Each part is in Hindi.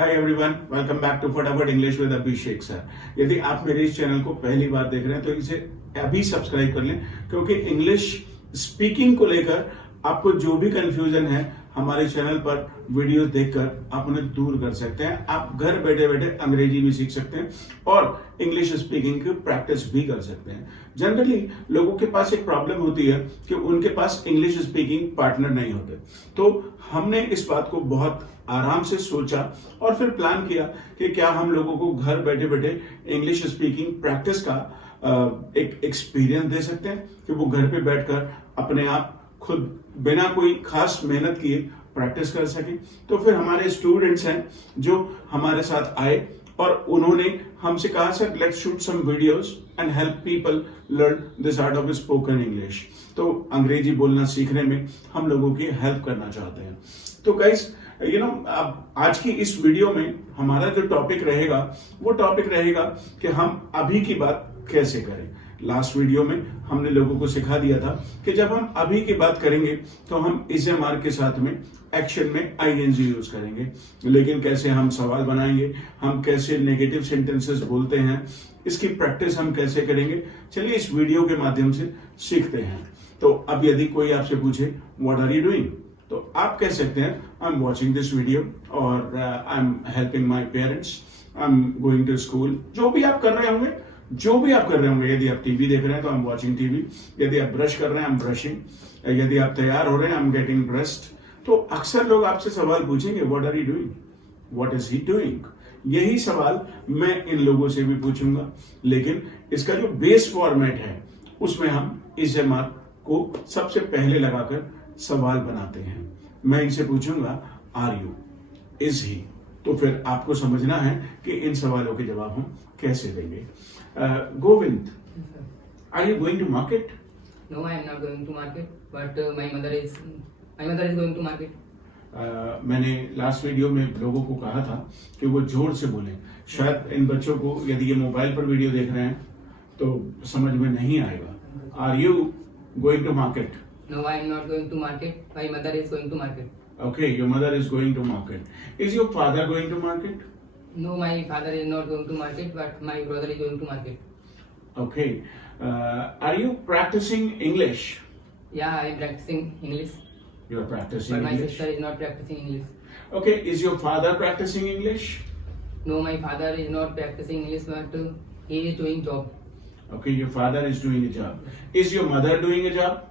Hi everyone, welcome back to फटाफट इंग्लिश विद अभिषेक सर। यदि आप मेरे इस चैनल को पहली बार देख रहे हैं तो इसे अभी सब्सक्राइब कर लें, क्योंकि इंग्लिश स्पीकिंग को लेकर आपको जो भी कंफ्यूजन है हमारे चैनल पर वीडियो देखकर आप उन्हें दूर कर सकते हैं। आप घर बैठे बैठे अंग्रेजी भी सीख सकते हैं और इंग्लिश स्पीकिंग की प्रैक्टिस भी कर सकते हैं। जनरली लोगों के पास एक प्रॉब्लम होती है कि उनके पास इंग्लिश स्पीकिंग पार्टनर नहीं होते, तो हमने इस बात को बहुत आराम से सोचा और फिर प्लान किया कि क्या हम लोगों को घर बैठे बैठे इंग्लिश स्पीकिंग प्रैक्टिस का एक एक्सपीरियंस दे सकते हैं कि वो घर पे बैठकर अपने आप खुद बिना कोई खास मेहनत किए प्रैक्टिस कर सके। तो फिर हमारे स्टूडेंट्स हैं जो हमारे साथ आए और उन्होंने हमसे कहा sir let's shoot some videos and help people learn this art of spoken English. तो अंग्रेजी बोलना सीखने में हम लोगों की हेल्प करना चाहते हैं। तो गाइस अब आज की इस वीडियो में हमारा जो टॉपिक रहेगा वो टॉपिक रहेगा कि हम अभी की बात कैसे करें। लास्ट वीडियो में हमने लोगों को सिखा दिया था कि जब हम अभी की बात करेंगे तो हम इज एम आर के साथ में एक्शन में आईएनजी यूज करेंगे, लेकिन कैसे हम सवाल बनाएंगे, हम कैसे नेगेटिव सेंटेंसेस बोलते हैं, इसकी प्रैक्टिस हम कैसे करेंगे, चलिए इस वीडियो के माध्यम से सीखते हैं। तो अब यदि कोई आपसे पूछे व्हाट आर यू डूइंग, तो आप कह सकते हैं I am watching this video और I am helping my parents, I am going to school. जो भी आप कर रहे होंगे, यदि आप टीवी देख रहे हैं तो आई एम वॉचिंग टीवी, यदि आप ब्रश कर रहे हैं आई एम ब्रशिंग, यदि आप तैयार हो रहे हैं आई एम गेटिंग ड्रेस्ड। तो अक्सर लोग आपसे सवाल पूछेंगे what are you doing, what is he doing. यही सवाल मैं इन लोगों से भी पूछूंगा, लेकिन इसका जो बेस फॉर्मेट है उसमें हम इज एम आर को सबसे पहले लगाकर सवाल बनाते हैं। मैं इनसे पूछूंगा आर यू, इज ही, तो फिर आपको समझना है कि इन सवालों के जवाब हम कैसे देंगे। Govind, are you going to market? No, I am not going to market, but my mother is going to market. मैंने लास्ट वीडियो में लोगों को कहा था कि वो जोर से बोलें। शायद इन बच्चों को यदि ये मोबाइल पर वीडियो देख रहे हैं तो समझ में नहीं आएगा। Are you going to market? No, I am not going to market. My mother is going to market. Okay, your mother is going to market. Is your father going to market? No, my father is not going to market, but my brother is going to market. Okay. Are you practicing English? Yeah, I am practicing English, You are practicing but my English. sister is not practicing English. Okay. Is your father practicing English? No, my father is not practicing English, but he is doing job. Okay, your father is doing a job. Is your mother doing a job?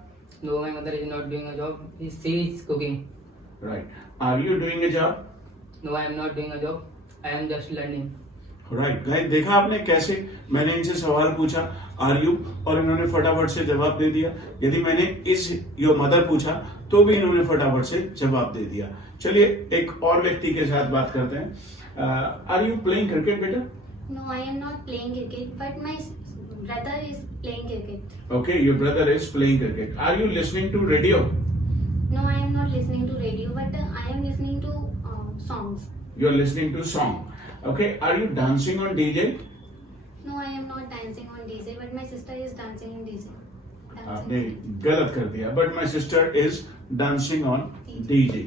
No, my mother is not doing a job. She is cooking. Right. Are you doing a job? No, I am not doing a job. I am just learning. Right guys, देखा आपने कैसे मैंने इनसे सवाल पूछा आर यू और इन्होंने फटाफट से जवाब दे दिया। यदि मैंने इज योर मदर पूछा तो भी इन्होंने फटाफट से जवाब दे दिया। चलिए एक और व्यक्ति के साथ बात करते हैं। आर यू प्लेइंग क्रिकेट बेटा? No, I am not playing cricket, but my brother is playing cricket. Okay, your brother is playing cricket. Are you listening to radio? No, I am not listening to radio, but I am listening to songs. You're listening to song. Okay, are you dancing on DJ? No, I am not dancing on DJ, but my sister is dancing in DJ. आपने गलत कर दिया, but my sister is dancing on DJ.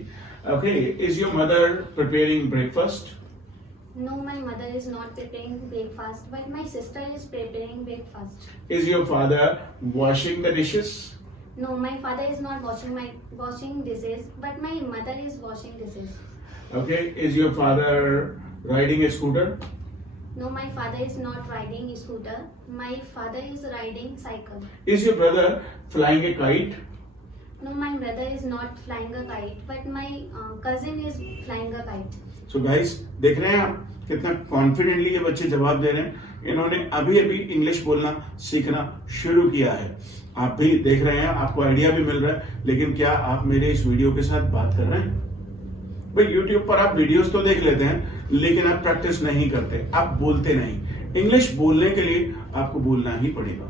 Okay, is your mother preparing breakfast? No, my mother is not preparing breakfast, but my sister is preparing breakfast. Is your father washing the dishes? No, my father is not washing dishes, but my mother is washing dishes. Okay, is your father riding a scooter? No, my father is not riding a scooter. My father is riding cycle. Is your brother flying a kite? No, my brother is not flying a kite, but my cousin is flying a kite. So guys, देख रहे हैं आप कितना कॉन्फिडेंटली ये बच्चे जवाब दे रहे हैं। इन्होंने अभी अभी इंग्लिश बोलना सीखना शुरू किया है। आप भी देख रहे हैं, आपको आइडिया भी मिल रहा है, लेकिन क्या आप मेरे इस वीडियो के साथ बात कर रहे हैं? भाई यूट्यूब पर आप वीडियोस तो देख लेते हैं, लेकिन आप प्रैक्टिस नहीं करते, आप बोलते नहीं। इंग्लिश बोलने के लिए आपको बोलना ही पड़ेगा,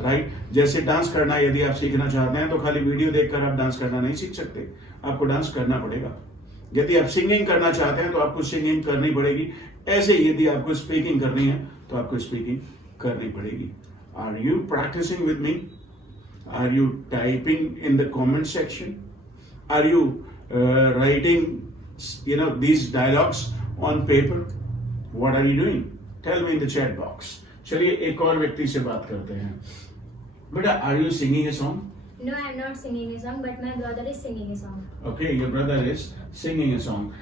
राइट? जैसे डांस करना यदि आप सीखना चाहते हैं तो खाली वीडियो देखकर आप डांस करना नहीं सीख सकते, आपको डांस करना पड़ेगा। यदि आप सिंगिंग करना चाहते हैं तो आपको सिंगिंग करनी पड़ेगी। ऐसे यदि आपको स्पीकिंग करनी है तो आपको स्पीकिंग करनी पड़ेगी। Are you practising with me? Are you typing in the comment section? Are you writing these dialogues on paper? What are you doing? Tell me in the chat box. चलिए एक और व्यक्ति से बात करते हैं. बेटा, are you singing a song? No, I'm not singing a song, but my brother is singing a song. Okay, your brother is singing a song.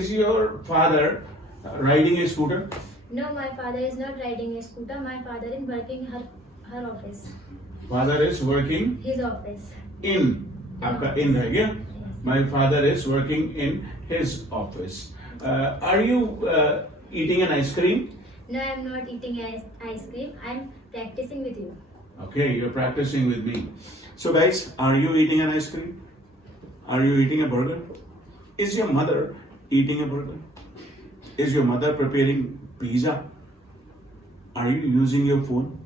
Is your father riding a scooter? No, my father is not riding a scooter. My father is working her office. Father is working His office. in. आपका in रह गया. Yes. My father is working in his office. Are you eating an ice cream? No, I'm not eating ice cream. I'm practicing with you. Okay, you're practicing with me. So guys, are you eating an ice cream? Are you eating a burger? Is your mother eating a burger? Is your mother preparing pizza? Are you using your phone?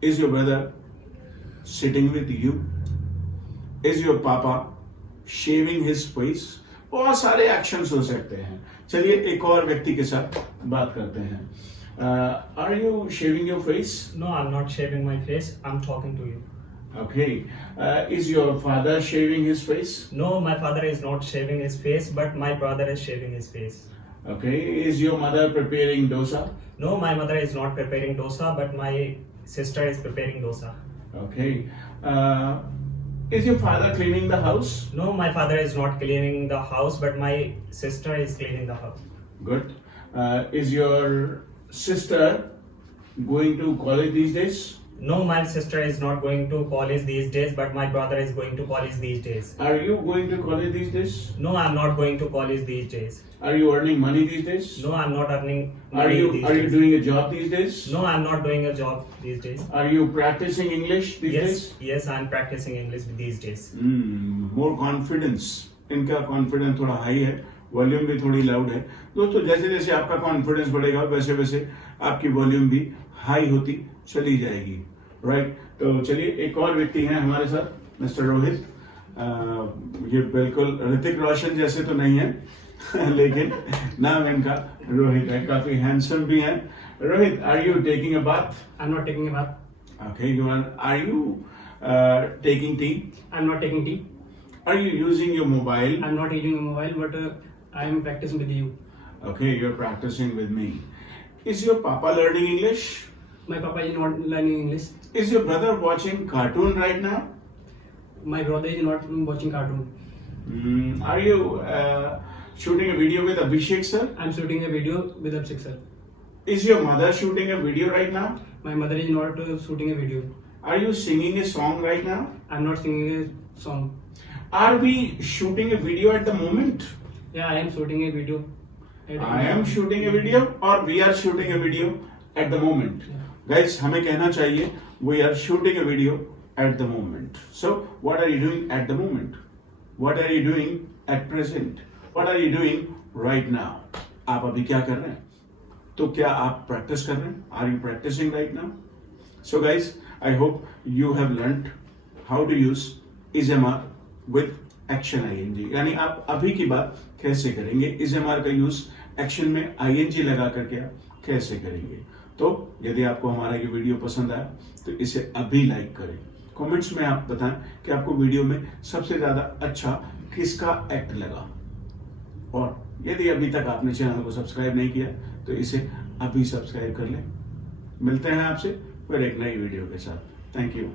Is your brother sitting with you? Is your papa shaving his face? बहुत सारे एक्शंस हो सकते हैं. चलिए एक और व्यक्ति के साथ बात करते हैं. Are you shaving your face? No, I'm not shaving my face. I'm talking to you. Okay. Is your father shaving his face? No, my father is not shaving his face, but my brother is shaving his face. Okay. Is your mother preparing dosa? No, my mother is not preparing dosa, but my sister is preparing dosa. Okay. Is your father cleaning the house? No, my father is not cleaning the house, but my sister is cleaning the house. Good. Is your sister going to college these days? No, my sister is not going to college these days, but my brother is going to college these days. Are you going to college these days? No, I'm not going to college these days. Are you earning money these days? No, I'm not earning Are money you these are you days. doing a job these days? No, I'm not doing a job these days. Are you practicing English these days? Yes, I'm practicing English these days. More confidence. इनका कॉन्फिडेंस थोड़ा हाई है, वॉल्यूम भी थोड़ी लाउड है. दोस्तों, जैसे जैसे आपका कॉन्फिडेंस बढ़ेगा वैसे वैसे आपकी वॉल्यूम भी हाई होती चली जाएगी. राइट. तो चलिए एक और व्यक्ति हैं हमारे साथ, मिस्टर रोहित. ये बिल्कुल ऋतिक रोशन जैसे तो नहीं है लेकिन नाम इनका रोहित है. काफी हैंडसम भी हैं. Rohit, are you taking a bath? I'm not taking a bath. Okay, are you taking tea? I'm not taking tea. Are you using your mobile? I'm not using a mobile, but I am practicing with you. Okay, you're practicing with me. Is your papa learning English? My papa is not learning English. Is your brother watching cartoon right now? My brother is not watching cartoon. Are you shooting a video with Abhishek sir? I'm shooting a video with Abhishek sir. Is your mother shooting a video right now? My mother is not shooting a video. Are you singing a song right now? I'm not singing a song. Are we shooting a video at the moment? Yeah, I am shooting a video. I am shooting a video or we are shooting a video at the moment. Guys, हमें कहना चाहिए we are shooting a video at the moment. So, what are you doing at the moment? What are you doing at present? What are you doing right now? आप अभी क्या कर रहे हैं? तो क्या आप प्रैक्टिस कर रहे हैं? Are you practicing right now? So guys, I hope you have learned how to use is MR with action ing. यानी आप अभी की बात कैसे करेंगे, is MR का यूज एक्शन में ing लगा करके आप कैसे करेंगे. तो यदि आपको हमारा ये वीडियो पसंद आया तो इसे अभी लाइक करें. कमेंट्स में आप बताएं कि आपको वीडियो में सबसे ज्यादा अच्छा किसका एक्ट लगा. और यदि अभी तक आपने चैनल को सब्सक्राइब नहीं किया तो इसे अभी सब्सक्राइब कर लें. मिलते हैं आपसे फिर एक नई वीडियो के साथ. Thank you.